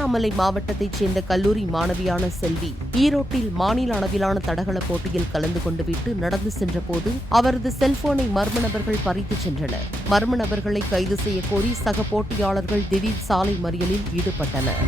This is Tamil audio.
திருவண்ணாமலை மாவட்டத்தைச் சேர்ந்த கல்லூரி மாணவியான செல்வி ஈரோட்டில் மாநில அளவிலான தடகள போட்டியில் கலந்து கொண்டு விட்டு நடந்து சென்றபோது அவரது செல்போனை மர்ம நபர்கள் பறித்துச் சென்றனர். மர்ம நபர்களை கைது செய்யக்கோரி சக போட்டியாளர்கள் திடீர் சாலை மறியலில் ஈடுபட்டனர்.